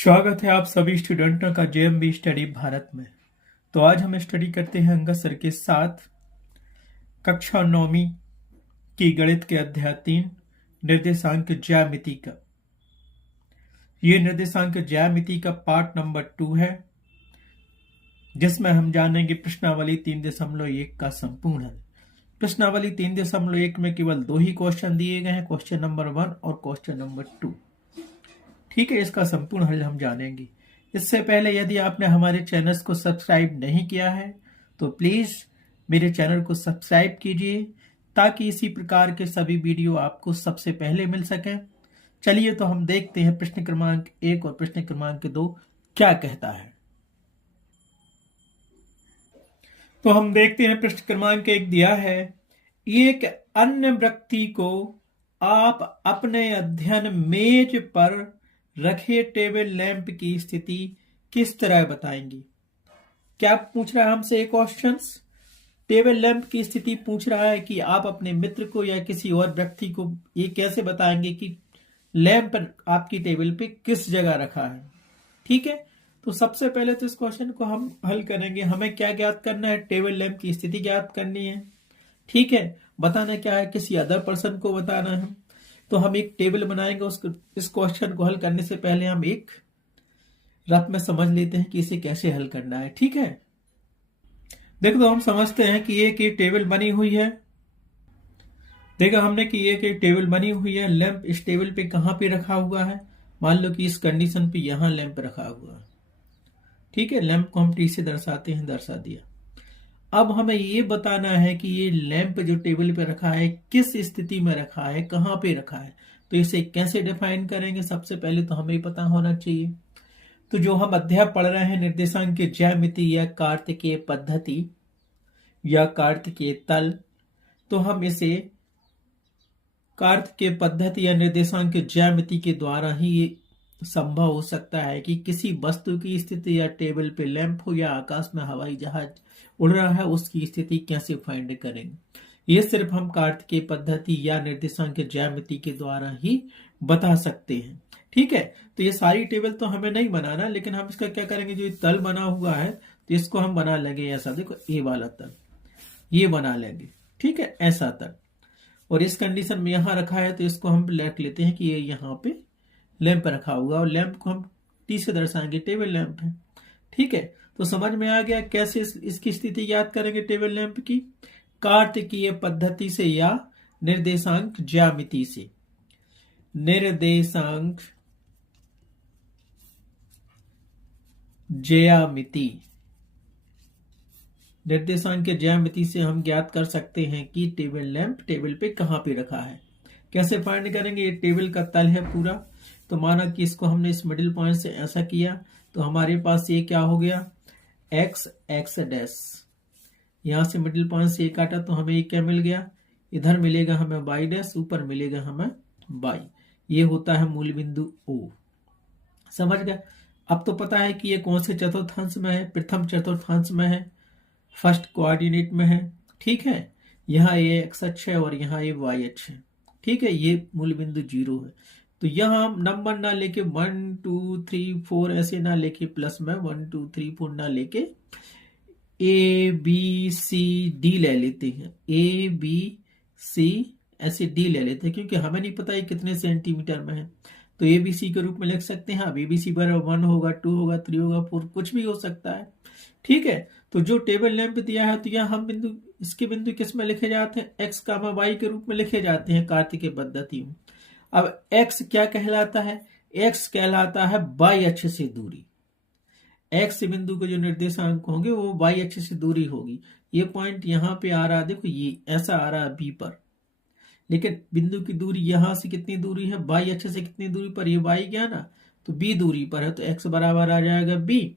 स्वागत है आप सभी स्टूडेंटों का जेएमबी स्टडी भारत में। तो आज हम स्टडी करते हैं अंगद सर के साथ कक्षा 9वीं की गणित के अध्याय 3 निर्देशांक ज्यामिति का। ये निर्देशांक ज्यामिति का पार्ट नंबर 2 है, जिसमें हम जानेंगे प्रश्नावली 3.1 का संपूर्ण हल। प्रश्नावली 3.1 में केवल 2 ही क्वेश्चन दिए गए हैं, क्वेश्चन नंबर 1 और क्वेश्चन नंबर 2। ठीक है, इसका संपूर्ण हल हम जानेंगे। इससे पहले यदि आपने हमारे चैनल्स को सब्सक्राइब नहीं किया है तो प्लीज मेरे चैनल को सब्सक्राइब कीजिए, ताकि इसी प्रकार के सभी वीडियो आपको सबसे पहले मिल सके। चलिए तो हम देखते हैं प्रश्न क्रमांक 1 और प्रश्न क्रमांक 2 क्या कहता है। तो हम देखते हैं प्रश्न क्रमांक 1 दिया है, एक अन्य व्यक्ति को आप अपने अध्ययन मेज पर रखे टेबल लैंप की स्थिति किस तरह बताएंगे। क्या पूछ रहा है हमसे ये क्वेश्चंस? टेबल लैंप की स्थिति पूछ रहा है कि आप अपने मित्र को या किसी और व्यक्ति को ये कैसे बताएंगे कि लैंप आपकी टेबल पे किस जगह रखा है। ठीक है, तो सबसे पहले तो इस क्वेश्चन को हम हल करेंगे। हमें क्या ज्ञात करना है? टेबल लैंप की स्थिति ज्ञात करनी है। ठीक है, बताना क्या है? किसी अदर पर्सन को बताना है। तो हम एक टेबल बनाएंगे। इस क्वेश्चन को हल करने से पहले हम एक रफ में समझ लेते हैं कि इसे कैसे हल करना है। ठीक है, देखो तो हम समझते हैं कि एक ये टेबल बनी हुई है। देखा हमने कि एक टेबल बनी हुई है। लैंप इस टेबल पे कहां पे रखा हुआ है? मान लो कि इस कंडीशन पे यहां लैंप रखा हुआ है। ठीक है, लैंप को हम टी से दर्शाते हैं, दर्शा दिया। अब हमें ये बताना है कि ये लैंप जो टेबल पे रखा है किस स्थिति में रखा है, कहां पे रखा है। तो इसे कैसे डिफाइन करेंगे? सबसे पहले तो हमें पता होना चाहिए। तो जो हम अध्याय पढ़ रहे हैं निर्देशांक की ज्यामिति या कार्तिकेय पद्धति या कार्तिकेय तल, तो हम इसे कार्तिकेय पद्धति या निर्देशांक की ज्यामिति के द्वारा ही संभव हो सकता है कि किसी वस्तु की स्थिति या टेबल पे लैंप हो या आकाश में हवाई जहाज उड़ रहा है, उसकी स्थिति कैसे फाइंड करेंगे। ये सिर्फ हम कार्तिकेय पद्धति या निर्देशांक ज्यामिति के द्वारा ही बता सकते हैं। ठीक है, तो ये सारी टेबल तो हमें नहीं बनाना, लेकिन हम इसका क्या करेंगे, जो तल बना हुआ है तो इसको हम बना लेंगे ऐसा। देखो ए वाला तल ये बना लेंगे। ठीक है, ऐसा तल, और इस कंडीशन में यहां रखा है तो इसको हम लिख लेते हैं कि ये यहाँ पे लैंप रखा हुआ, और लैंप को हम टी से दर्शाएंगे, टेबल लैंप है। ठीक है, तो समझ में आ गया कैसे इसकी स्थिति याद करेंगे टेबल लैंप की? कार्तिकीय पद्धति से या निर्देशांक ज्यामिति से। निर्देशांक ज्यामिति, निर्देशांक ज्यामिति से हम ज्ञात कर सकते हैं कि टेबल लैंप टेबल पे कहां पे रखा है। कैसे फाइंड करेंगे? ये टेबल का तल है पूरा, तो माना कि इसको हमने इस मिडिल पॉइंट से ऐसा किया तो हमारे पास ये क्या हो गया, एक्स एक्स डैश। यहां से मिडिल पॉइंट से ये काटा तो हमें ये क्या मिल गया, इधर मिलेगा हमें वाई डैश, ऊपर मिलेगा हमें वाई। ये होता है मूल बिंदु ओ। समझ गए? अब तो पता है कि ये कौन से चतुर्थांश में है, प्रथम चतुर्थांश में है, फर्स्ट कोऑर्डिनेट में है। ठीक है, यहाँ ये एक्स अक्ष है और यहाँ ये वाई अक्ष है। ठीक है, ये मूल बिंदु 0 है। तो यहाँ हम नंबर ना लेके 1 2 3 4 ऐसे ना लेके प्लस में 1 2 3 4 ना लेके ए बी सी डी ले लेते हैं। ए बी सी ऐसे डी ले लेते हैं, क्योंकि हमें नहीं पता ये कितने सेंटीमीटर में है, तो ए बी सी के रूप में लिख सकते हैं। अब ए बी सी बराबर 1 होगा, 2 होगा, 3 होगा, 4 कुछ भी हो सकता है। ठीक है, तो जो टेबल लैंप दिया है तो यहाँ हम बिंदु, इसके बिंदु किस में लिखे जाते हैं, एक्स कामा वाई के रूप में लिखे जाते हैं कार्तिकेय पद्धति में। अब एक्स क्या कहलाता है? एक्स कहलाता है वाई अक्ष से दूरी। एक्स बिंदु के जो निर्देशांक होंगे वो वाई अक्ष से दूरी होगी। ये पॉइंट यहाँ पे आ रहा है, देखो ये ऐसा आ रहा है बी पर, लेकिन बिंदु की दूरी यहां से कितनी दूरी है, वाई अक्ष से कितनी दूरी पर, ये वाई गया ना, तो बी दूरी पर है, तो एक्स बराबर आ जाएगा बी।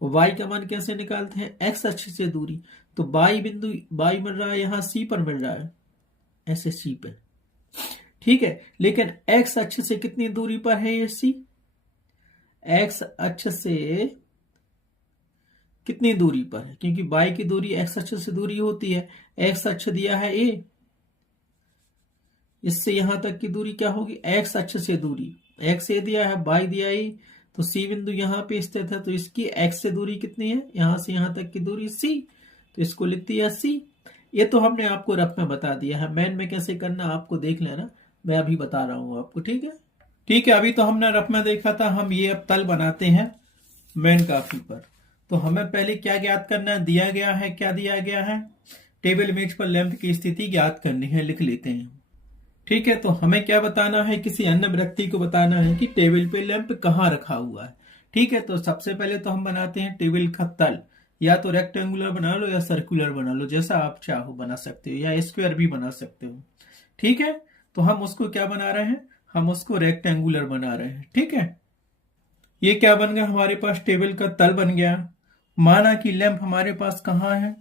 वाई का मान कैसे निकालते हैं, एक्स अक्ष से दूरी, तो वाई बिंदु वाई मिल रहा है यहाँ सी पर मिल रहा है, ऐसे सी पे। ठीक है, लेकिन एक्स अक्ष से कितनी दूरी पर है ये सी, एक्स अक्ष से कितनी दूरी पर है, क्योंकि वाई की दूरी एक्स अक्ष से दूरी होती है। एक्स अक्ष दिया है ए, इससे यहां तक की दूरी क्या होगी, एक्स अक्ष से दूरी, एक्स ए दिया है, वाई दिया ए, तो सी बिंदु यहाँ पे स्थित है, तो इसकी एक्स से दूरी कितनी है, यहां से यहां तक की दूरी सी, तो इसको लिख दिया सी। ये तो हमने आपको रफ में बता दिया है, मैन में कैसे करना आपको देख लेना, मैं अभी बता रहा हूँ आपको। ठीक है, ठीक है, अभी तो हमने रफ में देखा था, हम ये अब तल बनाते हैं मैन काफी पर। तो हमें पहले क्या ज्ञात करना है, दिया गया है, क्या दिया गया है, टेबल इमेज पर लैंप की स्थिति ज्ञात करनी है, लिख लेते हैं। ठीक है, तो हमें क्या बताना है, किसी अन्य व्यक्ति को बताना है कि टेबल पे लैंप कहाँ रखा हुआ है। ठीक है, तो सबसे पहले तो हम बनाते हैं टेबल का तल, या तो रेक्टेंगुलर बना लो या सर्कुलर बना लो, जैसा आप चाहो बना सकते हो, या स्क्वायर भी बना सकते हो। ठीक है, तो हम उसको क्या बना रहे हैं, हम उसको रेक्टेंगुलर बना रहे हैं। ठीक है, ये क्या बन गया, हमारे पास टेबल का तल बन गया। माना कि लैंप हमारे पास कहाँ है,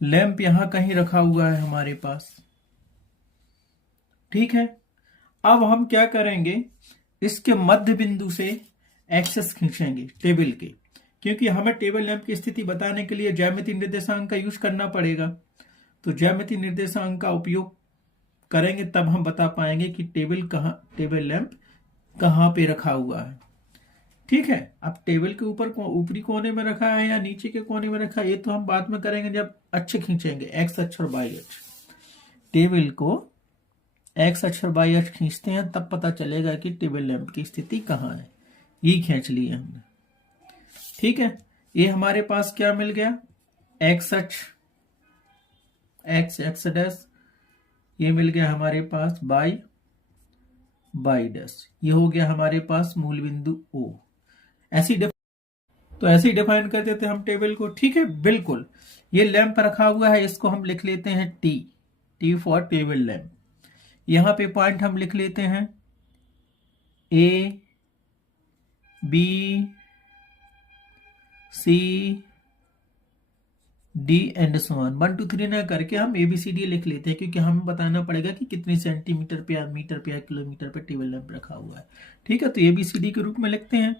लैंप यहां कहीं रखा हुआ है हमारे पास। ठीक है, अब हम क्या करेंगे, इसके मध्य बिंदु से एक्सेस खींचेंगे टेबल के, क्योंकि हमें टेबल लैंप की स्थिति बताने के लिए ज्यामितीय निर्देशांक का यूज करना पड़ेगा। तो ज्यामितीय निर्देशांक का उपयोग करेंगे तब हम बता पाएंगे कि टेबल लैंप कहाँ पे रखा हुआ है। ठीक है, अब टेबल के ऊपर ऊपरी कोने में रखा है या नीचे के कोने में रखा है, ये तो हम बाद में करेंगे जब अक्ष खींचेंगे, एक्स अक्ष और वाई अक्ष। टेबल को एक्स अक्ष और वाई अक्ष खींचते हैं तब पता चलेगा कि टेबल लैंप की स्थिति कहाँ है। ये खींच लिए हमने। ठीक है, ये हमारे पास क्या मिल गया, एक्स अक्ष, एक्स एक्स डैश, ये मिल गया हमारे पास बाई बाई डैश, ये हो गया हमारे पास मूल बिंदु ओ। तो ऐसे ही डिफाइन कर देते हैं हम टेबल को। ठीक है, बिल्कुल, ये लैंप रखा हुआ है, इसको हम लिख लेते हैं T, T for table lamp. यहां पे पॉइंट हम लिख लेते हैं A B C D and so on, 1 2 3 ना करके हम ABCD लिख लेते हैं, क्योंकि हमें बताना पड़ेगा कि कितने सेंटीमीटर पे या मीटर पे या किलोमीटर पे टेबल लैंप रखा हुआ है। ठीक है, तो ABCD के रूप में लिखते हैं।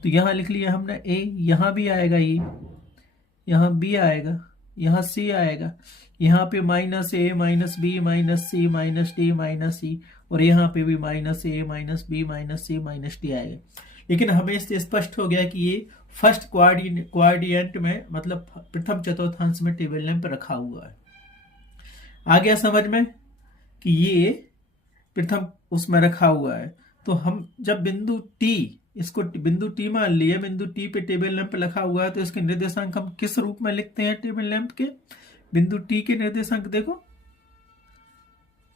तो यहां लिख लिया हमने ए, यहां भी आएगा ए, यहां बी आएगा, यहां सी आएगा, यहाँ पे माइनस ए माइनस बी माइनस सी माइनस डी माइनस सी, और यहाँ पे भी माइनस ए माइनस बी माइनस सी माइनस डी आएगा। लेकिन हमें इससे स्पष्ट हो गया कि ये फर्स्ट क्वाड्रिएंट में, मतलब प्रथम चतुर्थांश में टेबल लैंप रखा हुआ है। आ गया समझ में कि ये प्रथम उसमें रखा हुआ है। तो हम जब बिंदु टी, इसको बिंदु टी मान लिए, बिंदु टी पे टेबल लैंप रखा हुआ है, तो इसके निर्देशांक हम किस रूप में लिखते हैं टेबल लैंप के, बिंदु टी के निर्देशांक देखो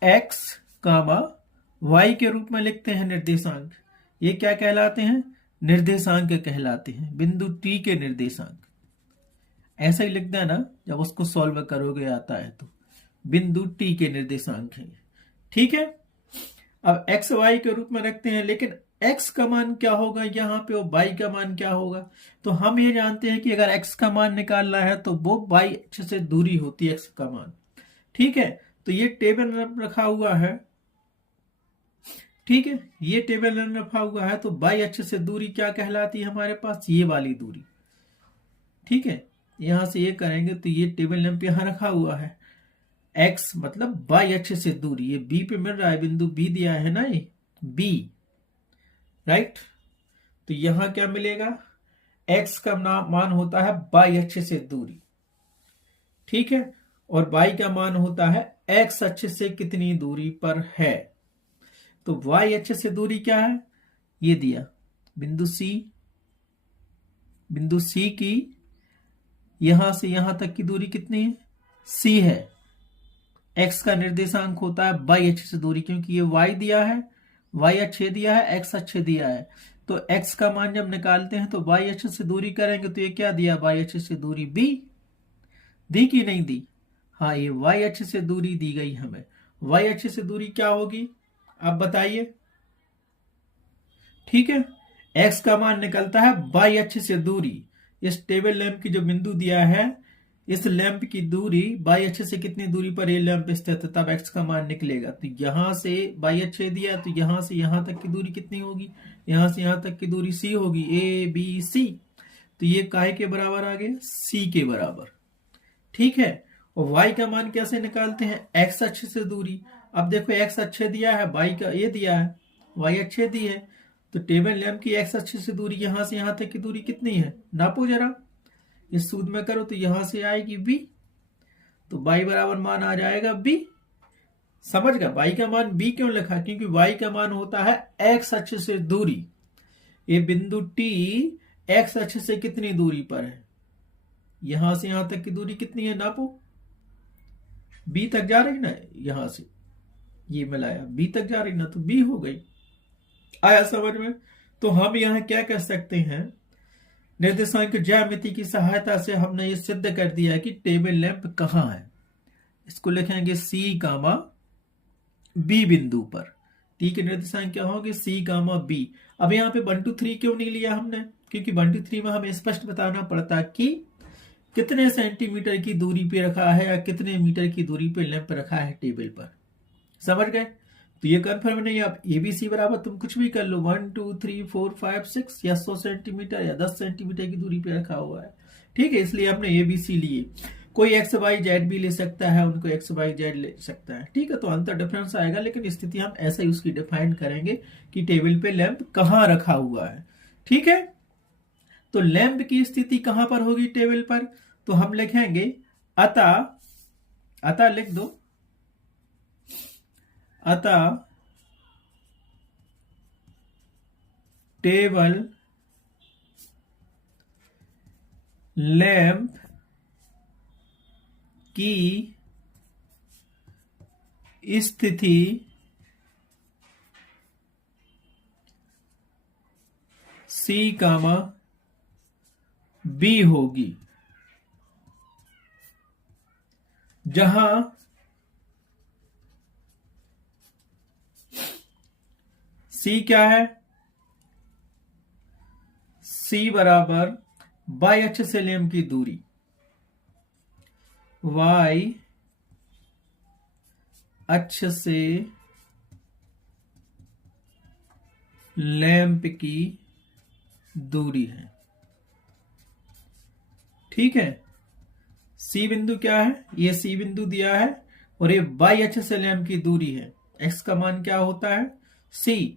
x कामा y के रूप में लिखते हैं निर्देशांक। ये क्या कहलाते हैं, निर्देशांक कहलाते हैं, बिंदु टी के निर्देशांक। ऐसा ही लिख देना जब उसको सॉल्व करोगे आता है तो, बिंदु टी के निर्देशांक है। ठीक है, अब एक्स वाई के रूप में रखते हैं, लेकिन x का मान क्या होगा यहाँ पे और y का मान क्या होगा। तो हम ये जानते हैं कि अगर x का मान निकालना है तो वो y अक्ष से दूरी होती है, x का मान। ठीक है, तो ये टेबल रखा हुआ है। ठीक है, ये टेबल रखा हुआ है, तो y अक्ष से दूरी क्या कहलाती है हमारे पास, ये वाली दूरी। ठीक है, यहां से ये करेंगे तो ये टेबल लैंप यहां रखा हुआ है, x मतलब y अक्ष से दूरी, ये b पे मिल रहा है, बिंदु b दिया है ना, ये b, राइट। तो यहां क्या मिलेगा, x का मान होता है y अक्ष से दूरी। ठीक है, और y का मान होता है x अक्ष से कितनी दूरी पर है। तो y अक्ष से दूरी क्या है, ये दिया बिंदु C, बिंदु C की यहां से यहां तक की दूरी कितनी है, C है। x का निर्देशांक होता है y अक्ष से दूरी, क्योंकि ये y दिया है, y अक्ष दिया है, x अक्ष दिया है। तो x का मान जब निकालते हैं तो y अक्ष से दूरी करेंगे, तो ये क्या दिया, y अक्ष से दूरी b दी कि नहीं दी, हाँ ये y अक्ष से दूरी दी गई हमें। y अक्ष से दूरी क्या होगी आप बताइए। ठीक है, x का मान निकलता है y अक्ष से दूरी, इस टेबल लैंप की जो बिंदु दिया है, इस लैंप की दूरी y अक्ष से कितनी दूरी पर ये लैंप स्थित है, तब x का मान निकलेगा। तो यहां से y अक्ष दिया, तो यहां से यहां तक की दूरी कितनी होगी, यहां से यहां तक की दूरी c होगी, ABC। तो ये काहे के बराबर आ गया, c के बराबर। ठीक है, और y का मान कैसे निकालते हैं, x अक्ष से दूरी। अब देखो x अक्ष दिया है, y का ये दिया है, y अक्ष दी है, तो टेबल लैंप की एक्स अक्ष से दूरी यहां से यहां तक की दूरी कितनी है, नापो जरा। इस सूत्र में करो तो यहां से आएगी b, तो y बराबर मान आ जाएगा b। समझ गया, y का मान b क्यों लिखा, क्योंकि y का मान होता है x अक्ष से दूरी। ये बिंदु t x अक्ष से कितनी दूरी पर है, यहां से यहां तक की दूरी कितनी है, नापो। b तक जा रही ना, यहां से ये मिलाया b तक जा रही ना, तो b हो गई। आया समझ में। तो हम यहां क्या कर सकते हैं, निर्देशांक ज्यामिति की सहायता से हमने ये सिद्ध कर दिया कि टेबल लैंप कहां है। इसको लिखेंगे C, B बिंदु पर। टी के निर्देशांक क्या होंगे, C, B। अब यहाँ पे 1 2 3 क्यों नहीं लिया हमने, क्योंकि 1 2 3 में हमें स्पष्ट बताना पड़ता कि कितने सेंटीमीटर की दूरी पे रखा है या कितने मीटर की दूरी पे लैंप रखा है टेबल पर। समझ गए। तो ये कन्फर्म नहीं, आप ABC बराबर तुम कुछ भी कर लो, 1 2 3 4 5 6 या 100 सेंटीमीटर या 10 सेंटीमीटर की दूरी पे रखा हुआ है। ठीक है, इसलिए हमने ABC लिए। कोई XYZ भी ले सकता है, उनको XYZ ले सकता है। ठीक है, तो अंतर डिफरेंस आएगा, लेकिन स्थिति हम ऐसा ही उसकी डिफाइन करेंगे कि टेबल पे लैंप कहाँ रखा हुआ है। ठीक है, तो लैंप की स्थिति कहां पर होगी टेबल पर, तो हम लिखेंगे अतः लिख दो, अतः टेबल लैंप की स्थिति C, B होगी, जहां C क्या है, C बराबर y अक्ष से लैंप की दूरी, y अक्ष से लैंप की दूरी है। ठीक है, C बिंदु क्या है, ये C बिंदु दिया है और ये y अक्ष से लैंप की दूरी है। x का मान क्या होता है, C।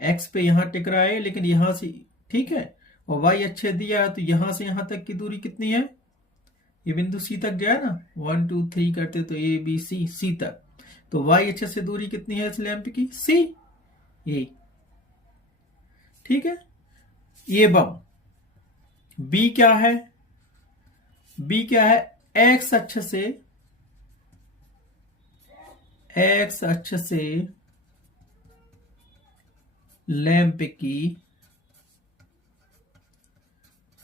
x पे यहां टिक रहा है, लेकिन यहां से, ठीक है, और y अक्ष दिया है, तो यहां से यहां तक की दूरी कितनी है, ये बिंदु C तक गया ना, 1 2 3 करते तो A B C, C तक। तो y अक्ष से दूरी कितनी है इस लैंप की, C, ये। ठीक है, ये बम B क्या है, B क्या है, x अक्ष से लैंप की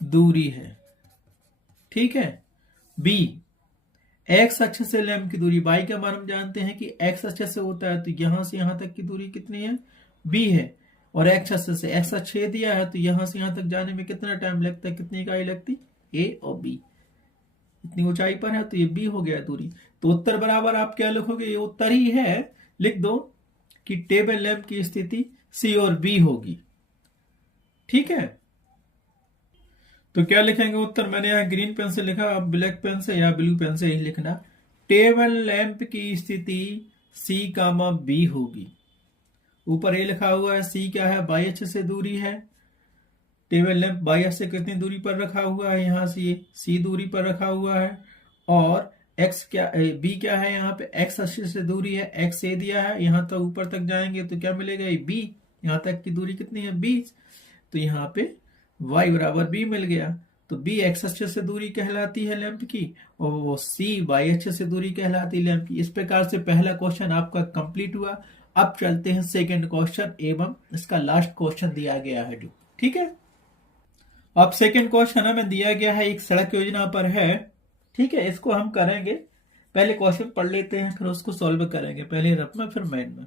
दूरी है। ठीक है, B x अक्ष से लैंप की दूरी, y का मान हम जानते हैं कि x अक्ष से होता है, तो यहां से यहां तक की दूरी कितनी है, B है। और x अक्ष से, x अक्ष दिया है, तो यहां से यहां तक जाने में कितना टाइम लगता है, कितनी इकाई लगती, A और B। इतनी ऊंचाई पर है, तो ये B हो गया दूरी। तो उत्तर बराबर आप क्या लिखोगे, ये उत्तर ही है, लिख दो कि टेबल लैंप की स्थिति C और B होगी। ठीक है, तो क्या लिखेंगे उत्तर, मैंने यहां ग्रीन पेन से लिखा, आप ब्लैक पेन से या ब्लू पेन से ही लिखना। टेबल लैंप की स्थिति C, B होगी। ऊपर ये लिखा हुआ है, C क्या है, y अक्ष से दूरी है। टेबल लैंप y अक्ष से कितनी दूरी पर रखा हुआ है, यहां से ये C दूरी पर रखा हुआ है। और x क्या, B क्या है, यहाँ पे x अक्ष से दूरी है, x a दिया है, यहां तक ऊपर तक जाएंगे तो क्या मिलेगा, ये B, यहां तक की दूरी कितनी है, 20। तो यहाँ पे y बराबर b मिल गया। तो b x अक्ष से दूरी कहलाती है लैंप की, और वो c y अक्ष से दूरी कहलाती है लैंप की। इस प्रकार से पहला क्वेश्चन आपका कंप्लीट हुआ। अब चलते हैं सेकंड क्वेश्चन एवं इसका लास्ट क्वेश्चन दिया गया है जो। ठीक है, अब सेकंड क्वेश्चन हमें दिया गया है, एक सड़क योजना पर है। ठीक है, इसको हम करेंगे, पहले क्वेश्चन पढ़ लेते हैं, फिर उसको सॉल्व करेंगे, पहले रफ में फिर मैन में।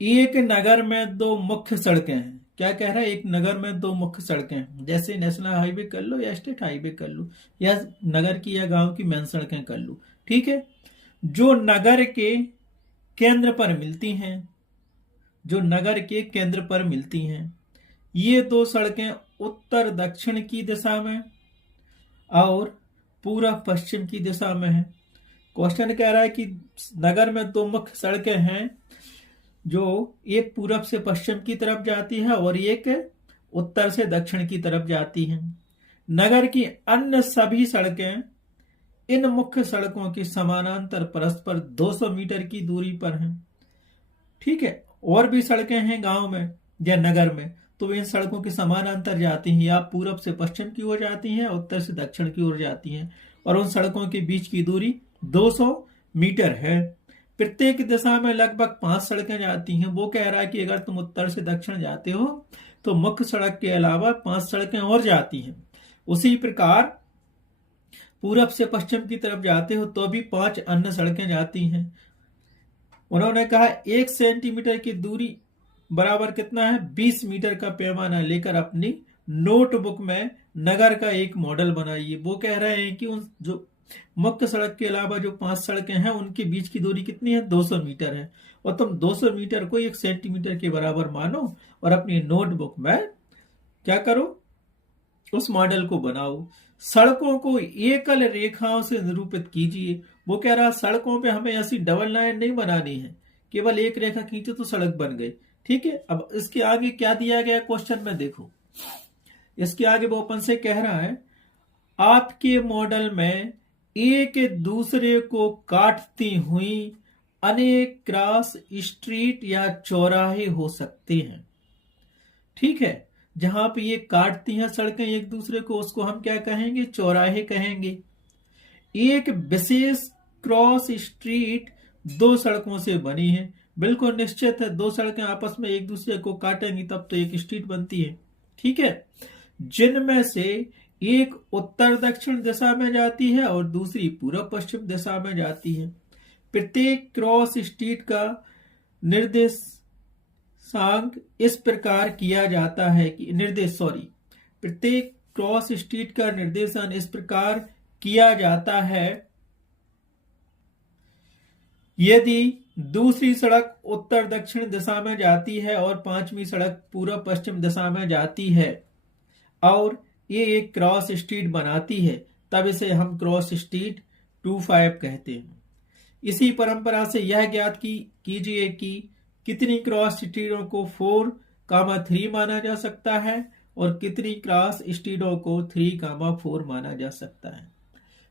एक नगर में दो मुख्य सड़कें हैं। क्या कह रहा है, एक नगर में दो मुख्य सड़कें हैं, जैसे नेशनल हाईवे कर लो या स्टेट हाईवे कर लो, या नगर की या गांव की मेन सड़कें कर लो। ठीक है, जो नगर के केंद्र पर मिलती हैं, जो नगर के केंद्र पर मिलती हैं, ये दो सड़कें उत्तर दक्षिण की दिशा में और पूरब पश्चिम की दिशा में है। क्वेश्चन कह रहा है कि नगर में दो मुख्य सड़कें हैं जो एक पूरब से पश्चिम की तरफ जाती है और एक उत्तर से दक्षिण की तरफ जाती है। नगर की अन्य सभी सड़कें इन मुख्य सड़कों की समानांतर परस्पर 200 मीटर की दूरी पर हैं। ठीक है, और भी सड़कें हैं गांव में या नगर में, तो इन सड़कों के समानांतर जाती हैं, या पूरब से पश्चिम की ओर जाती हैं, उत्तर से दक्षिण की ओर जाती हैं, और उन सड़कों के बीच की दूरी 200 मीटर है। प्रत्येक दिशा में लगभग 5 सड़कें जाती हैं। वो कह रहा है कि अगर तुम उत्तर से दक्षिण जाते हो तो मुख्य सड़क के अलावा 5 सड़कें और जाती हैं। उसी प्रकार पूरब से पश्चिम की तरफ जाते हो तो भी 5 अन्य सड़कें जाती हैं। उन्होंने कहा 1 सेंटीमीटर की दूरी बराबर कितना है, 20 मीटर का पैमाना लेकर अपनी नोटबुक में नगर का एक मॉडल बनाइए। वो कह रहे हैं कि उन जो मुख्य सड़क के अलावा जो 5 सड़कें हैं उनके बीच की दूरी कितनी है, 200 मीटर है, और तुम 200 मीटर को 1 सेंटीमीटर के बराबर मानो और अपनी नोटबुक में क्या करो, उस मॉडल को बनाओ। सड़कों को एकल रेखाओं से निरूपित कीजिए। वो कह रहा सड़कों पे हमें ऐसी डबल लाइन नहीं बनानी है, केवल एक रेखा खींचो तो सड़क बन गई। ठीक है, अब इसके आगे क्या दिया गया क्वेश्चन में देखो। इसके आगे वो अपन से कह रहा है आपके मॉडल में एक दूसरे को काटती हुई अनेक क्रॉस स्ट्रीट या चौराहे हो सकते हैं। ठीक है, जहां पे ये काटती हैं सड़कें एक दूसरे को, उसको हम क्या कहेंगे, चौराहे कहेंगे। एक विशेष क्रॉस स्ट्रीट 2 सड़कों से बनी है। बिल्कुल निश्चित है, 2 सड़कें आपस में एक दूसरे को काटेंगी तब तो एक स्ट्रीट बनती है। ठीक है, जिनमें से एक उत्तर दक्षिण दिशा में जाती है और दूसरी पूर्व पश्चिम दिशा में जाती है। प्रत्येक क्रॉस स्ट्रीट का निर्देशांक इस प्रकार किया जाता है कि प्रत्येक क्रॉस स्ट्रीट का निर्देशन इस प्रकार किया जाता है यदि दूसरी सड़क उत्तर दक्षिण दिशा में जाती है और 5वीं सड़क पूर्व पश्चिम दिशा में जाती है और ये एक क्रॉस स्ट्रीट बनाती है, तब इसे हम क्रॉस स्ट्रीट 25 कहते हैं। इसी परंपरा से यह ज्ञात कीजिए कि कितनी क्रॉस स्ट्रीटों को 4,3 माना जा सकता है और कितनी क्रॉस स्ट्रीटों को 3,4 माना जा सकता है।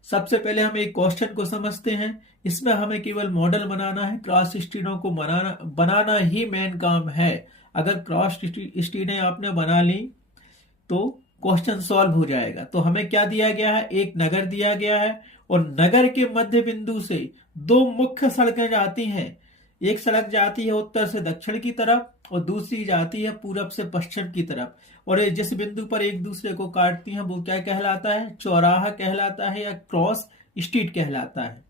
सबसे पहले हम एक क्वेश्चन को समझते हैं। इसमें हमें केवल मॉडल बनाना है, क्रॉस स्ट्रीटों को बनाना ही मेन काम है। अगर क्रॉस स्ट्रीटें आपने बना ली तो क्वेश्चन सॉल्व हो जाएगा। तो हमें क्या दिया गया है, एक नगर दिया गया है और नगर के मध्य बिंदु से 2 मुख्य सड़कें जाती हैं। एक सड़क जाती है उत्तर से दक्षिण की तरफ और दूसरी जाती है पूरब से पश्चिम की तरफ, और जिस बिंदु पर एक दूसरे को काटती हैं वो क्या कहलाता है, चौराहा कहलाता है या क्रॉस स्ट्रीट कहलाता है।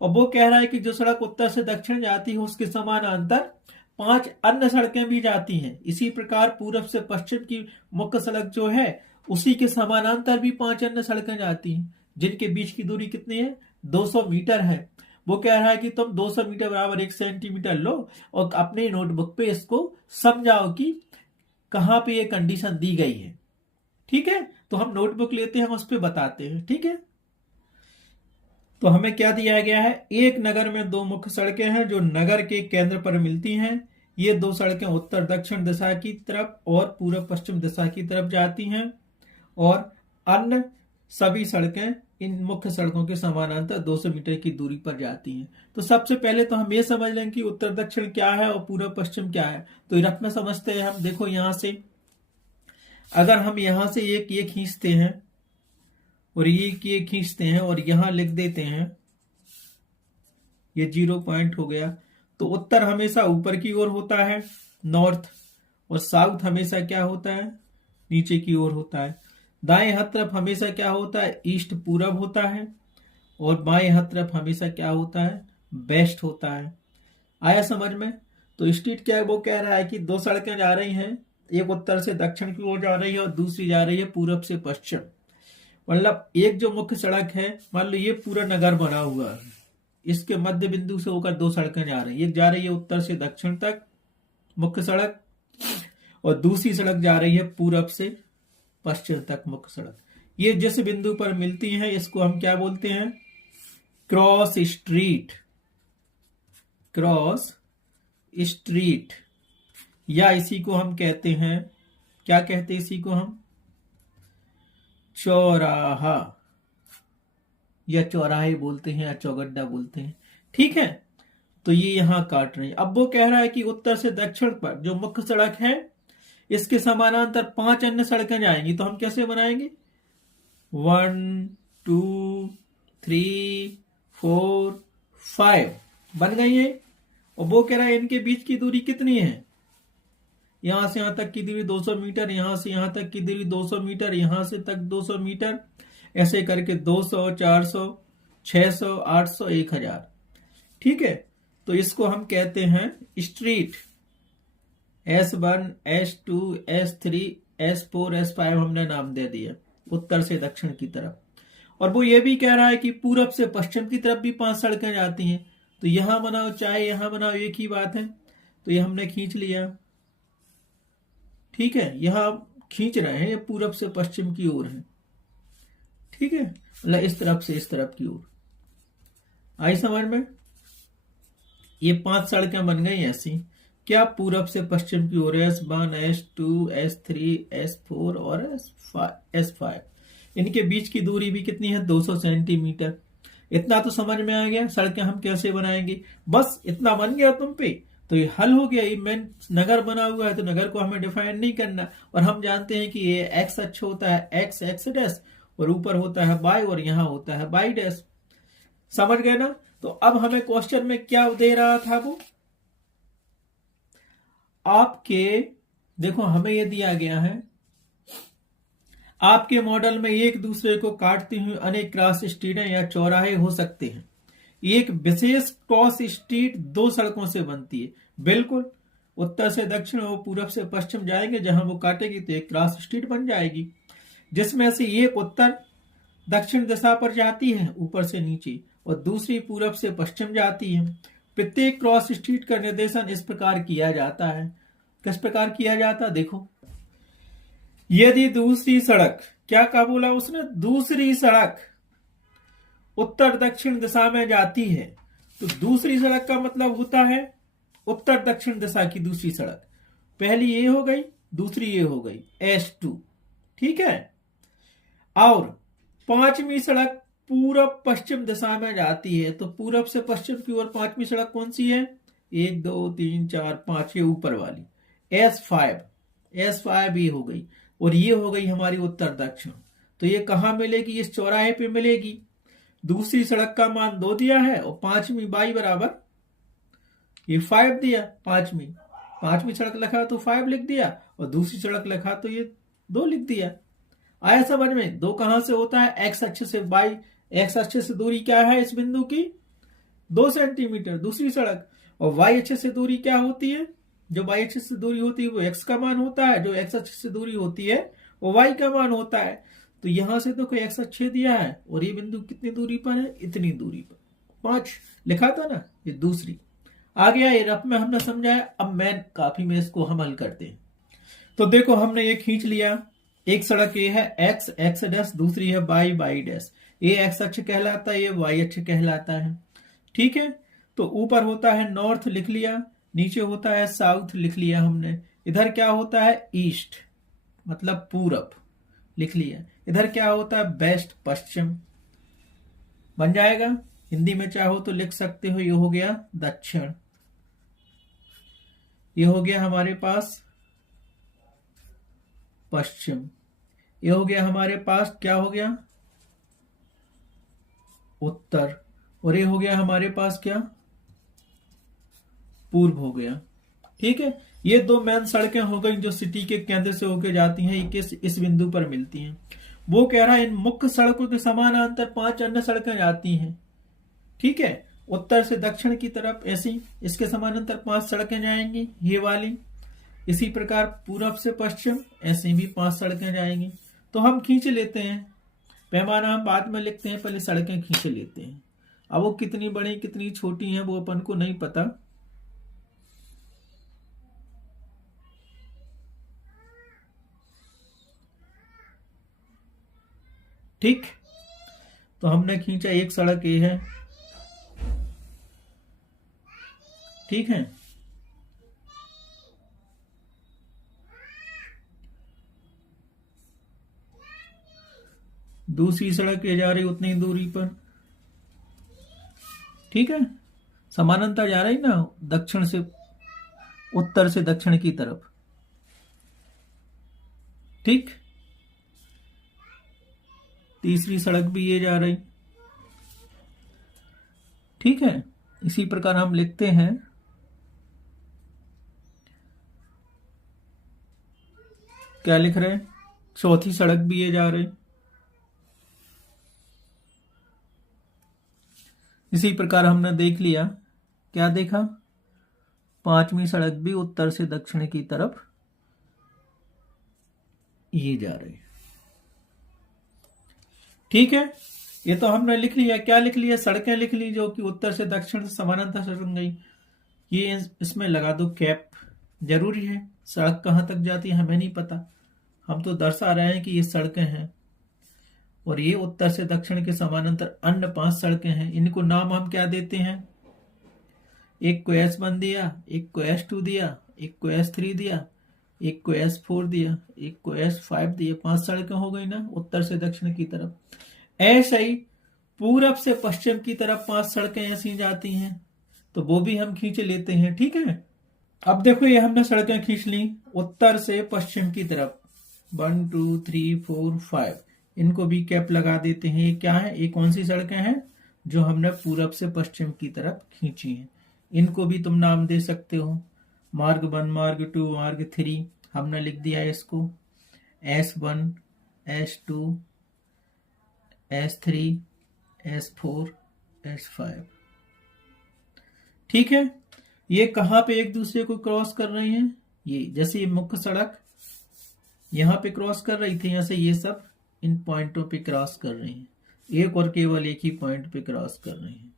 और वो कह रहा है कि जो सड़क उत्तर से दक्षिण जाती है उसके समानांतर 5 अन्य सड़कें भी जाती हैं। इसी प्रकार पूरब से पश्चिम की मुख्य सड़क जो है उसी के समानांतर भी 5 अन्य सड़कें जाती हैं, जिनके बीच की दूरी कितनी है, 200 मीटर है। वो कह रहा है कि तुम 200 मीटर बराबर 1 सेंटीमीटर लो और अपने नोटबुक पे इसको समझाओ कि कहां पे ये कंडीशन दी गई है। ठीक है, तो हम नोटबुक लेते हैं, हम उस पर बताते हैं। ठीक है, तो हमें क्या दिया गया है, एक नगर में 2 मुख्य सड़कें हैं जो नगर के केंद्र पर मिलती हैं। ये 2 सड़कें उत्तर दक्षिण दिशा की तरफ और पूर्व पश्चिम दिशा की तरफ जाती हैं और अन्य सभी सड़कें इन मुख्य सड़कों के समानांतर 200 मीटर की दूरी पर जाती हैं। तो सबसे पहले तो हम ये समझ लें कि उत्तर दक्षिण क्या है और पूर्व पश्चिम क्या है। तो रफ में समझते हैं हम। देखो यहां से अगर हम यहां से एक ये खींचते हैं और ये खींचते हैं और यहां लिख देते हैं, ये 0 पॉइंट हो गया, तो उत्तर हमेशा ऊपर की ओर होता है नॉर्थ, और साउथ हमेशा क्या होता है, नीचे की ओर होता है। दाएं हाथ तरफ हमेशा क्या होता है, ईस्ट पूरब होता है, और बाएं हाथ तरफ हमेशा क्या होता है, वेस्ट होता है। आया समझ में। तो स्ट्रीट क्या है, वो कह रहा है कि 2 सड़कें जा रही हैं, एक उत्तर से दक्षिण की ओर जा रही है और दूसरी जा रही है पूरब से पश्चिम। मतलब एक जो मुख्य सड़क है, मान लो ये पूरा नगर बना हुआ है, इसके मध्य बिंदु से होकर 2 सड़कें जा रही है। एक जा रही है उत्तर से दक्षिण तक मुख्य सड़क और दूसरी सड़क जा रही है पूरब से पश्चिम तक मुख्य सड़क। ये जिस बिंदु पर मिलती हैं इसको हम क्या बोलते हैं, क्रॉस स्ट्रीट। क्रॉस स्ट्रीट, या इसी को हम कहते हैं, क्या कहते हैं इसी को हम, चौराहा, या चौराहे बोलते हैं या चौगड्डा बोलते हैं। ठीक है, तो ये यहां काट रहे हैं। अब वो कह रहा है कि उत्तर से दक्षिण पर जो मुख्य सड़क है इसके समानांतर 5 अन्य सड़कें जाएंगी, तो हम कैसे बनाएंगे, 1 2 3 4 5 बन गई है। और वो कह रहा है इनके बीच की दूरी कितनी है, यहां से यहां तक की दूरी 200 मीटर, यहां से यहां तक की दूरी 200 मीटर, यहां से तक 200 मीटर, ऐसे करके 200 400 600 800 1000। ठीक है, तो इसको हम कहते हैं street. S1 S2 S3 S4 S5 हमने नाम दे दिया उत्तर से दक्षिण की तरफ। और वो ये भी कह रहा है कि पूरब से पश्चिम की तरफ भी 5 सड़कें जाती हैं, तो यहां बनाओ चाहे यहां बनाओ एक ही बात है। तो ये हमने खींच लिया। ठीक है, यहां खींच रहे हैं, ये पूरब से पश्चिम की ओर है। ठीक है, मतलब इस तरफ से इस तरफ की ओर। आई समझ में, ये 5 सड़कें बन गई ऐसी, क्या पूरब से पश्चिम की ओर, S1 S2 S3 S4 और S5। इनके बीच की दूरी भी कितनी है, 200 सेंटीमीटर। इतना तो समझ में आ गया सड़कें हम कैसे बनाएंगे, बस इतना बन गया तुम पे, तो ये हल हो गया। ये मेन नगर बना हुआ है तो नगर को हमें डिफाइन नहीं करना, और हम जानते हैं कि ये एक्स अक्ष होता है एक्स एक्स डैश, और ऊपर होता है बाई, और यहां होता है बाई डैश। समझ गए ना। तो अब हमें क्वेश्चन में क्या दे रहा था, वो आपके देखो हमें ये दिया गया है, आपके मॉडल में एक दूसरे को काटती हुई अनेक क्रॉस स्ट्रीटें या चौराहे हो सकते हैं। एक विशेष क्रॉस स्ट्रीट 2 सड़कों से बनती है, बिल्कुल उत्तर से दक्षिण और पूरब से पश्चिम जाएंगे, जहां वो काटेगी तो एक क्रॉस स्ट्रीट बन जाएगी, जिसमें से एक उत्तर दक्षिण दिशा पर जाती है ऊपर से नीचे, और दूसरी पूरब से पश्चिम जाती है। प्रत्येक क्रॉस स्ट्रीट का निर्देशन इस प्रकार किया जाता है। किस प्रकार किया जाता, देखो, यदि दूसरी सड़क, क्या कहा बोला उसने, दूसरी सड़क उत्तर दक्षिण दिशा में जाती है, तो दूसरी सड़क का मतलब होता है उत्तर दक्षिण दिशा की दूसरी सड़क। पहली ये हो गई, दूसरी ये हो गई S2। ठीक है, और 5वीं सड़क पूरब पश्चिम दिशा में जाती है, तो पूरब से पश्चिम की ओर 5वीं सड़क कौन सी है, 1 2 3 4 5, ये ऊपर वाली S5 ये हो गई, और ये हो गई हमारी उत्तर दक्षिण। तो ये कहां मिलेगी, इस चौराहे पे मिलेगी। दूसरी सड़क का मान 2 दिया है, और 5वीं बाई बराबर ये 5 दिया। पांचवी सड़क लिखा तो 5 लिख दिया, और दूसरी सड़क लिखा तो ये 2 लिख दिया। आया समझ में। 2 कहां से होता है, एक्स अक्ष से। बाई एक्स अक्ष से दूरी क्या है इस बिंदु की, 2 सेंटीमीटर दूसरी सड़क। और वाई अक्ष से दूरी क्या होती है, जो वाई अक्ष से दूरी होती है वो एक्स का मान होता है, जो एक्स अक्ष से दूरी होती है वो वाई का मान होता है। तो यहां से तो कोई एक्स अक्ष दिया है, और ये बिंदु कितनी दूरी पर है, इतनी दूरी पर, 5 लिखा था ना, ये दूसरी। आ गया, ये रफ में हमने समझाया। अब मैं काफी में इसको हम हल करते हैं। तो देखो हमने ये खींच लिया, एक सड़क ये है एक्स एक्स डैश, दूसरी है बाई बाई डैश। ये एक्स अक्ष कहलाता है, ये वाई अक्ष कहलाता है। ठीक है, तो ऊपर होता है नॉर्थ लिख लिया, नीचे होता है साउथ लिख लिया हमने। इधर क्या होता है ईस्ट, मतलब पूरब लिख लिया। इधर क्या होता है वेस्ट, पश्चिम बन जाएगा। हिंदी में चाहो तो लिख सकते हो, ये हो गया दक्षिण, ये हो गया हमारे पास पश्चिम, ये हो गया हमारे पास क्या हो गया उत्तर, और ये हो गया हमारे पास क्या पूर्व हो गया। ठीक है, ये 2 मेन सड़कें हो गई जो सिटी के केंद्र से होकर जाती हैं, इस बिंदु पर मिलती हैं। वो कह रहा है इन मुख्य सड़कों के समानांतर 5 अन्य सड़कें जाती हैं। ठीक है, उत्तर से दक्षिण की तरफ ऐसी इसके समानांतर 5 सड़कें जाएंगी, ये वाली। इसी प्रकार पूरब से पश्चिम ऐसे भी 5 सड़कें जाएंगी। तो हम खींच लेते हैं, पैमाना हम बाद में लिखते हैं, पहले सड़कें खींच लेते हैं। अब वो कितनी बड़ी कितनी छोटी हैं वो अपन को नहीं पता। ठीक, तो हमने खींचा, एक सड़क ये है। ठीक है, दूसरी सड़क ये जा रही उतनी दूरी पर, ठीक है, समानांतर जा रही ना, दक्षिण से उत्तर से दक्षिण की तरफ, ठीक। तीसरी सड़क भी ये जा रही, ठीक है। इसी प्रकार हम लिखते हैं क्या लिख रहे हैं, चौथी सड़क भी ये जा रही। इसी प्रकार हमने देख लिया, क्या देखा, पांचवी सड़क भी उत्तर से दक्षिण की तरफ ये जा रही, ठीक है। ये तो हमने लिख लिया, क्या लिख लिया, सड़कें लिख ली जो कि उत्तर से दक्षिण से समानांतर सड़क गई। ये इसमें लगा दो कैप, जरूरी है। सड़क कहां तक जाती है हमें नहीं पता, हम तो दर्शा रहे हैं कि ये सड़कें हैं और ये उत्तर से दक्षिण के समानांतर अन्य 5 सड़कें हैं। इनको नाम हम क्या देते हैं, एक को S1 दिया, एक को S2 दिया, एक को S3 दिया, एक को S4 दिया, एक को S5 दिया। 5 सड़कें हो गई ना उत्तर से दक्षिण की तरफ। ऐसे ही पूरब से पश्चिम की तरफ 5 सड़कें ऐसी जाती हैं, तो वो भी हम खींच लेते हैं, ठीक है। अब देखो ये हमने सड़कें खींच ली उत्तर से पश्चिम की तरफ, 1 2 3 4 5, इनको भी कैप लगा देते हैं। ये क्या है, ये कौन सी सड़कें हैं जो हमने पूरब से पश्चिम की तरफ खींची हैं। इनको भी तुम नाम दे सकते हो, मार्ग 1, मार्ग 2, मार्ग 3। हमने लिख दिया इसको S1, S2, S3, S4, S5, ठीक है। ये कहां पे एक दूसरे को क्रॉस कर रहे हैं, ये जैसे ये मुख्य सड़क यहां पे क्रॉस कर रही थी, यहां से ये सब इन पॉइंटों पे क्रॉस कर रहे हैं, एक और केवल एक ही पॉइंट पे क्रॉस कर रहे हैं।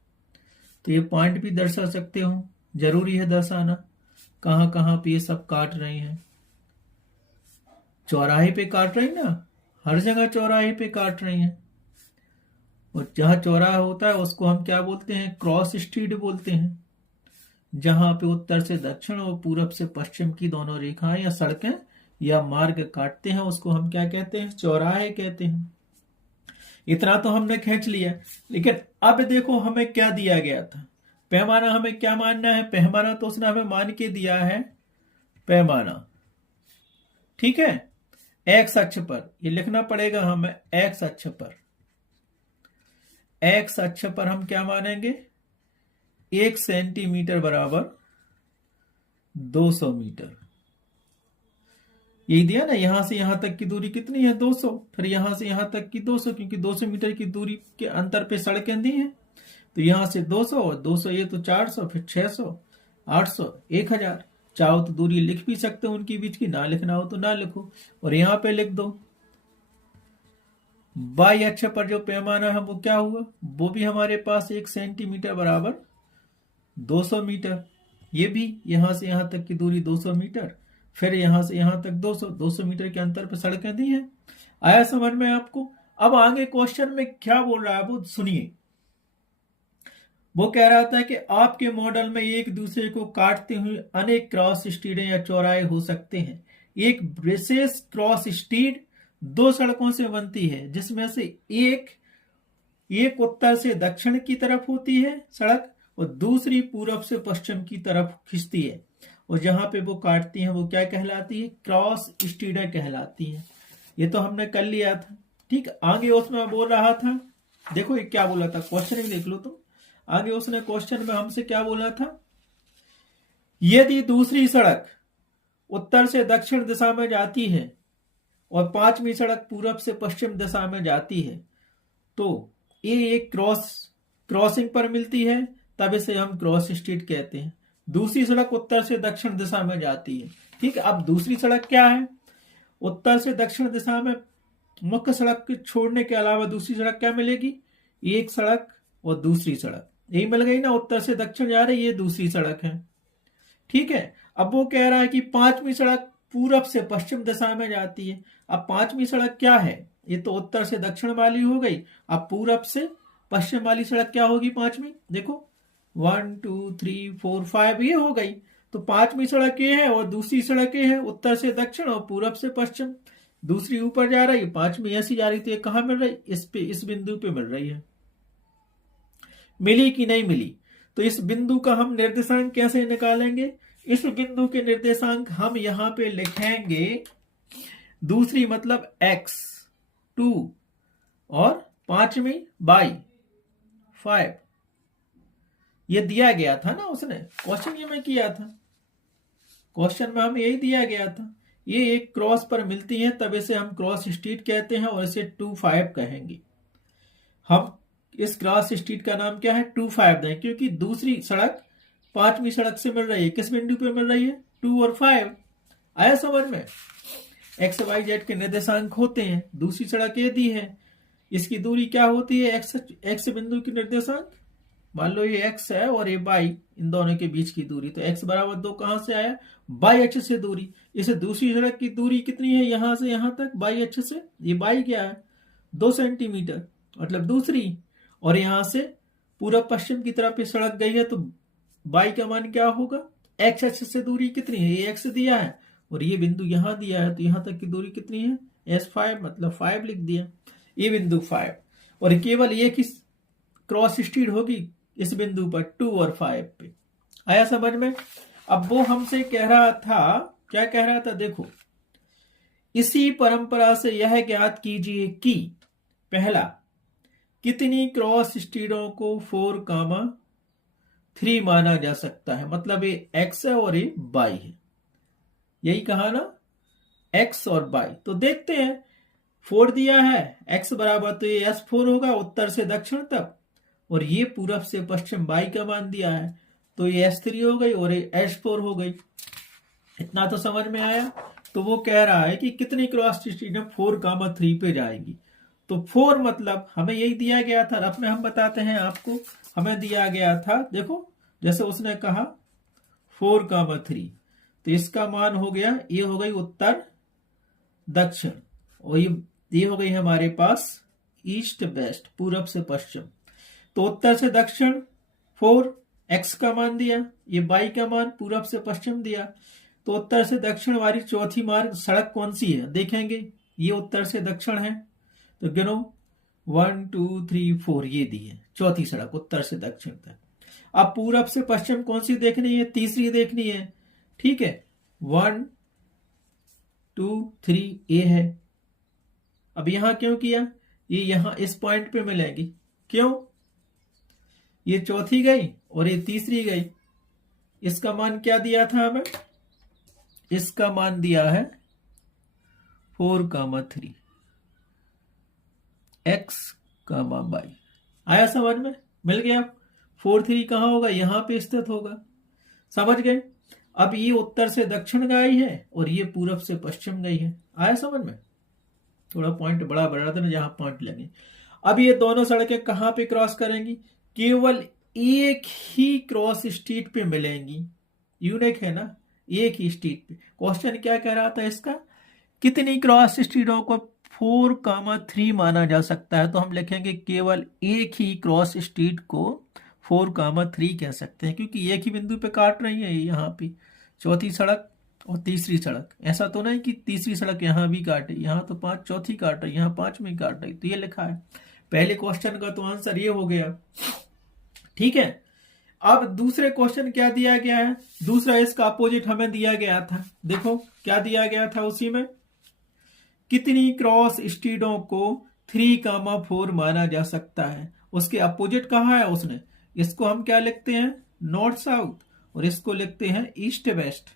तो ये पॉइंट भी दर्शा सकते हो, जरूरी है दर्शाना कहां कहां पे ये सब काट रहे हैं। चौराहे पे काट रही ना, हर जगह चौराहे पे काट रही हैं। और जहां चौराहा होता है उसको हम क्या बोलते हैं, क्रॉस स्ट्रीट बोलते हैं। जहां पे उत्तर से दक्षिण और पूरब से पश्चिम की दोनों रेखाएं या सड़कें या मार्ग काटते हैं उसको हम क्या कहते हैं, चौराहे कहते हैं। इतना तो हमने खींच लिया, लेकिन अब देखो हमें क्या दिया गया था, पैमाना हमें क्या मानना है। पैमाना तो उसने हमें मान के दिया है, पैमाना, ठीक है, एक्स अक्ष पर। ये लिखना पड़ेगा हमें, एक्स अक्ष पर। एक्स अक्ष पर हम क्या मानेंगे, 1 सेंटीमीटर बराबर 200 मीटर। यही दिया ना, यहां से यहां तक की दूरी कितनी है, 200। फिर यहां से यहां तक की 200, क्योंकि 200 मीटर की दूरी के अंतर पे सड़कें दी हैं। तो यहां से 200 और 200 ये तो 400, फिर 600, 800, 1000। चाहो तो दूरी लिख भी सकते हो उनकी बीच की, ना लिखना हो तो ना लिखो। और यहां पे लिख दो वाई अक्ष पर जो पैमाना है वो क्या हुआ, वो भी हमारे पास 1 सेंटीमीटर बराबर 200 मीटर। ये भी यहां से यहां तक की दूरी 200 मीटर, फिर यहां से यहां तक 200 मीटर के अंतर पर सड़कें दी हैं। आया समझ में आपको। अब आगे क्वेश्चन में क्या बोल रहा है वो सुनिए। वो कह रहा था कि आपके मॉडल में एक दूसरे को काटते हुए अनेक क्रॉस स्ट्रीटें या चौराहे हो सकते हैं। एक विशेष क्रॉस स्ट्रीट 2 सड़कों से बनती है, जिसमें से एक उत्तर से दक्षिण की तरफ होती है सड़क और दूसरी पूरब से पश्चिम की तरफ खिंचती है। और जहां पे वो काटती हैं वो क्या कहलाती है, क्रॉस स्ट्रीटें कहलाती है। ये तो हमने कर लिया था, ठीक। आगे उसमें बोल रहा था, देखो ये क्या बोला था, क्वेश्चन भी देख लो तुम। आगे उसने क्वेश्चन में हमसे क्या बोला था, यदि दूसरी सड़क उत्तर से दक्षिण दिशा में जाती है और 5वीं सड़क पूरब से पश्चिम दिशा में जाती है, तो ये एक क्रॉसिंग पर मिलती है, तब इसे हम क्रॉस स्ट्रीट कहते हैं। दूसरी सड़क उत्तर से दक्षिण दिशा में जाती है, ठीक है। अब दूसरी सड़क क्या है, उत्तर से दक्षिण दिशा में मुख्य सड़क के छोड़ने के अलावा दूसरी सड़क क्या मिलेगी, एक सड़क और दूसरी सड़क, यही मिल गई ना, उत्तर से दक्षिण जा रही है, ये दूसरी सड़क है, ठीक है। अब वो कह रहा है कि 5वीं सड़क पूरब से पश्चिम दिशा में जाती है। अब 5वीं सड़क क्या है, ये तो उत्तर से दक्षिण वाली हो गई। अब पूरब से पश्चिम वाली सड़क क्या होगी 5वीं, देखो 1 2 3 4 5 ये हो गई। तो 5वीं सड़क ये है और दूसरी सड़क ये है, उत्तर से दक्षिण और पूरब से पश्चिम। दूसरी ऊपर जा रही है, पांचवी ऐसी जा रही, तो ये कहां मिल रही, इस पे, इस बिंदु पे मिल रही है। मिली कि नहीं मिली? तो इस बिंदु का हम निर्देशांक कैसे निकालेंगे? इस बिंदु के निर्देशांक हम यहां पे लिखेंगे दूसरी मतलब x 2 और पांचवी y 5। ये दिया गया था ना, उसने क्वेश्चन ये में किया था, क्वेश्चन में हमें यही दिया गया था। ये एक क्रॉस पर मिलती है, तब इसे हम क्रॉस स्ट्रीट कहते हैं और इसे 2-5 कहेंगे। हम इस क्रॉस स्ट्रीट का नाम क्या है, 2-5 दें, क्योंकि दूसरी सड़क पांचवी सड़क से मिल रही है। किस बिंदु पे मिल रही है, 2 और 5। आया समझ में? एक्स वाई जेड के निर्देशांक होते हैं, दूसरी सड़क ये दी है, इसकी दूरी क्या होती है, एक्स बिंदु की निर्देशांक, मान लो ये x है और ये y, इन दोनों के बीच की दूरी, तो x बराबर 2 कहां से आया, y अक्ष से दूरी। इसे दूसरी सड़क की दूरी कितनी है, यहां से यहां तक y अक्ष से, ये y क्या है, 2 सेंटीमीटर, मतलब दूसरी। और यहां से पूर्व पश्चिम की तरफ ये सड़क गई है, तो y का मान क्या होगा, x अक्ष से दूरी कितनी है, ये x दिया है और ये बिंदु यहां दिया है, तो यहां तक की दूरी कितनी है, S5, मतलब 5 लिख दिया, ये बिंदु 5। और केवल एक ही क्रॉस स्ट्रीट होगी इस बिंदु पर 2 और 5 पे। आया समझ में? अब वो हमसे कह रहा था, क्या कह रहा था, देखो, इसी परंपरा से यह ज्ञात कीजिए कि पहला, कितनी क्रॉस स्ट्रीटों को 4,3 माना जा सकता है, मतलब ये x है और ये y है, यही कहा ना, x और y। तो देखते हैं, 4 दिया है, x बराबर तो ये S4 होगा, उत्तर से दक्षिण तक, और ये पूरब से पश्चिम y का मान दिया है, तो ये S3 हो गई और ये S4 हो गई। इतना तो समझ में आया? तो वो कह रहा है कि कितनी क्रॉस स्ट्रीट 4,3 पे जाएगी। तो 4 मतलब हमें यही दिया गया था, रफ में हम बताते हैं आपको, हमें दिया गया था, देखो जैसे उसने कहा 4,3, तो इसका मान हो गया, ये हो गई उत्तर दक्षिण, और ये हो गई हमारे पास ईस्ट वेस्ट, पूरब से पश्चिम। तो उत्तर से दक्षिण 4, x का मान दिया, ये y का मान पूरब से पश्चिम दिया, तो उत्तर से दक्षिण वाली चौथी मार्ग सड़क कौन सी है, देखेंगे, ये उत्तर से दक्षिण है, तो गिनो 1 2 3 4, ये दी है चौथी सड़क उत्तर से दक्षिण तक। अब पूरब से पश्चिम कौन सी देखनी है, तीसरी देखनी है, ठीक है, 1 2 3 ये है। अब यहां क्यों किया, ये यहां इस पॉइंट पे मिलेगी, क्यों, ये चौथी गई और ये तीसरी गई। इसका मान क्या दिया था हमें, इसका मान दिया है 4,3, x, y। आया समझ में? मिल गया। 4 3 कहां होगा, यहां पे स्थित होगा, समझ गए? अब ये उत्तर से दक्षिण गई है और ये पूरब से पश्चिम गई है। आया समझ में? थोड़ा पॉइंट बड़ा बड़ा था ना, जहां पॉइंट लगे। अब ये दोनों सड़कें कहां पे क्रॉस करेंगी, केवल एक ही क्रॉस स्ट्रीट पे मिलेंगी, यूनिक है ना, एक ही स्ट्रीट पे। क्वेश्चन क्या कह रहा था इसका, कितनी क्रॉस स्ट्रीटों को 4,3 माना जा सकता है, तो हम लिखेंगे केवल एक ही क्रॉस स्ट्रीट को 4,3 कह सकते हैं, क्योंकि एक ही बिंदु पे काट रही है, यहाँ पे चौथी सड़क और तीसरी सड़क। ऐसा तो नहीं कि तीसरी सड़क यहाँ भी काटे, यहाँ तो चौथी काट रही, यहाँ पांचवी काट रही, तो ये लिखा है। पहले क्वेश्चन का तो आंसर ये हो गया, ठीक है। अब दूसरे क्वेश्चन क्या दिया गया है, दूसरा इसका अपोजिट हमें दिया गया था, देखो क्या दिया गया था उसी में, कितनी क्रॉस स्ट्रीटों को 3,4 माना जा सकता है। उसके अपोजिट कहा है उसने, इसको हम क्या लिखते हैं, नॉर्थ साउथ, और इसको लिखते हैं ईस्ट वेस्ट,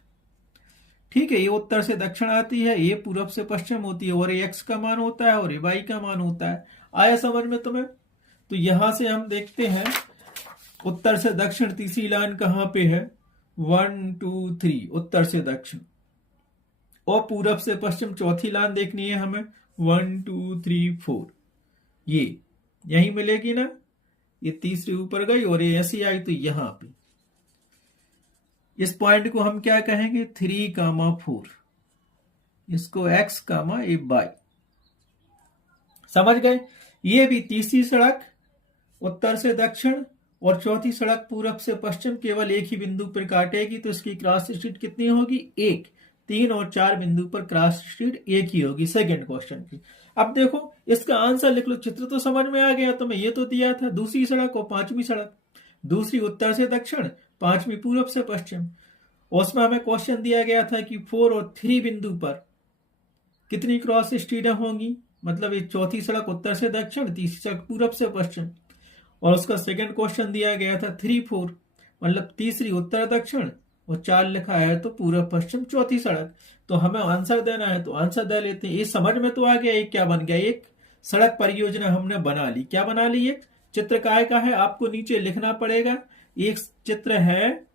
ठीक है। ये उत्तर से दक्षिण आती है, ये पूरब से पश्चिम होती है, और ये x का मान होता है और ये y का मान होता है। आया समझ में तुम्हें? तो यहां से हम देखते हैं उत्तर से दक्षिण तीसरी लाइन कहां पे है, 1 2 3 उत्तर से दक्षिण, और पूरब से पश्चिम चौथी लाइन देखनी है हमें, 1 2 3 4, ये यही मिलेगी ना, ये तीसरी ऊपर गई और ये ऐसी आई, तो यहां पे इस पॉइंट को हम क्या कहेंगे, 3,4, इसको x, y। समझ गए? ये भी तीसरी सड़क उत्तर से दक्षिण और चौथी सड़क पूरब से पश्चिम केवल एक ही बिंदु पर काटेगी, तो इसकी क्रॉस स्ट्रीट कितनी होगी, 1। 3 और 4 बिंदु पर क्रॉस स्ट्रीट एक ही होगी सेकंड क्वेश्चन की। अब देखो इसका आंसर लिख लो, चित्र तो समझ में आ गया तुम्हें, ये तो दिया था दूसरी सड़क और पांचवी सड़क, दूसरी उत्तर से दक्षिण, पांचवी पूर्व से पश्चिम। उसमें हमें क्वेश्चन दिया गया था कि 4 और 3 बिंदु पर कितनी क्रॉस स्ट्रीटें होंगी, मतलब ये चौथी सड़क उत्तर से दक्षिण, तीसरी सड़क पूर्व से पश्चिम। और उसका सेकंड क्वेश्चन दिया गया था 3, 4 मतलब तीसरी उत्तर दक्षिण और 4 लिखा है तो पूर्व पश्चिम चौथी सड़क। तो हमें आंसर देना है तो आंसर दे लेते हैं। ये समझ में तो आ गया एक क्या बन गया, एक सड़क परियोजना हमने बना ली। क्या बना ली, एक चित्र काय का है, आपको नीचे लिखना पड़ेगा। एक चित्र है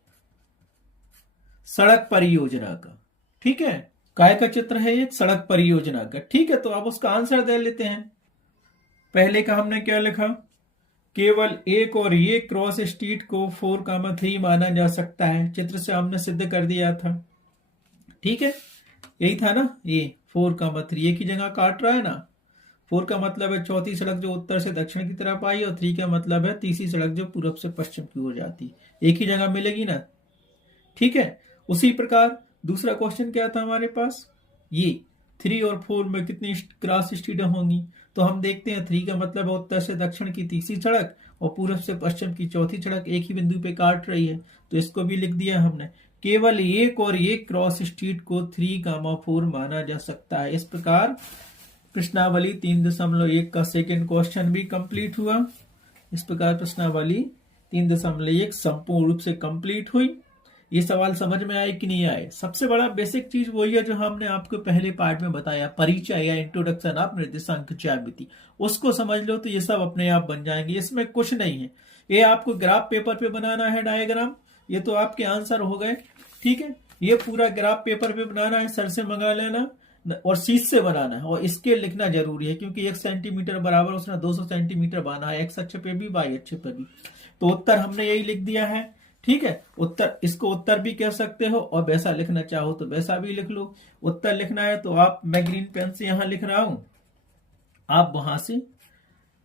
सड़क परियोजना का, ठीक है, काय का चित्र है एक सड़क परियोजना का, ठीक है। तो अब उसका आंसर दे लेते हैं। पहले का हमने क्या लिखा, केवल एक और ये क्रॉस स्ट्रीट को 4,3 माना जा सकता है, चित्र से हमने सिद्ध कर दिया था, ठीक है, यही था ना। ये 4,3 एक ही जगह काट रहा है ना। 4 का मतलब है चौथी सड़क जो उत्तर से दक्षिण की तरफ आई, और 3 का मतलब है तीसरी सड़क जो पूर्व से पश्चिम की ओर जाती, एक ही जगह मिलेगी ना, ठीक है। उसी प्रकार दूसरा क्वेश्चन क्या था हमारे पास, ये 3 और 4 में कितनी क्रॉस स्ट्रीटें होंगी। तो हम देखते हैं 3 का मतलब है उत्तर से दक्षिण की तीसरी सड़क और पूर्व से पश्चिम की चौथी सड़क एक ही बिंदु पे काट रही है, तो इसको भी लिख दिया हमने। केवल एक और एक क्रॉस स्ट्रीट को 3,4 माना जा सकता है। इस प्रकार प्रश्नावली 3.1 का सेकेंड क्वेश्चन भी कंप्लीट हुआ। इस प्रकार प्रश्नावली 3.1 संपूर्ण रूप से कंप्लीट हुई। ये सवाल समझ में आए कि नहीं आए। सबसे बड़ा बेसिक चीज वही है जो हमने आपको पहले पार्ट में बताया, परिचय या इंट्रोडक्शन ऑफ निर्देशांक ज्यामिति, उसको समझ लो तो ये सब अपने आप बन जाएंगे। इसमें कुछ नहीं है, ये आपको ग्राफ पेपर पे बनाना है डायग्राम, ये तो आपके आंसर हो गए, ठीक है। ये पूरा ग्राफ पेपर पे बनाना है, सर से मंगा लेना और शीट से बनाना है, और स्केल लिखना जरूरी है क्योंकि 1 सेंटीमीटर बराबर उसने 200 सेंटीमीटर बना है, एक्स अक्ष पे भी वाई अक्ष पे भी। तो उत्तर हमने यही लिख दिया है, ठीक है। उत्तर, इसको उत्तर भी कह सकते हो और वैसा लिखना चाहो तो वैसा भी लिख लो। उत्तर लिखना है तो आप, मैं ग्रीन पेन से यहां लिख रहा हूं, आप वहां से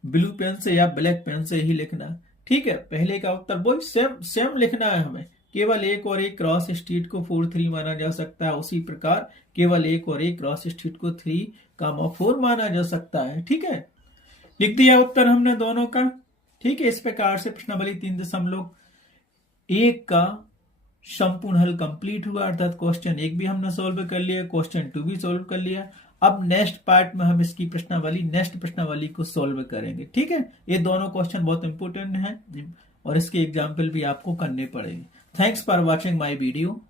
ब्लू पेन से या ब्लैक पेन से ही लिखना, ठीक है। पहले का उत्तर वही सेम लिखना है हमें। केवल एक और एक क्रॉस स्ट्रीट को 4,3 माना जा सकता है, उसी प्रकार केवल एक और एक क्रॉस स्ट्रीट को 3,4 माना जा सकता है, ठीक है। लिख दिया उत्तर हमने दोनों का, ठीक है। इस प्रकार से प्रश्नावली 3.1 का संपूर्ण हल कंप्लीट हुआ, अर्थात क्वेश्चन 1 भी हमने सॉल्व कर लिया, क्वेश्चन 2 भी सॉल्व कर लिया। अब नेक्स्ट पार्ट में हम इसकी प्रश्नावली, नेक्स्ट प्रश्नावली को सॉल्व करेंगे, ठीक है। ये दोनों क्वेश्चन बहुत इंपोर्टेंट हैं और इसके एग्जाम्पल भी आपको करने पड़ेंगे। Thanks for watching my video.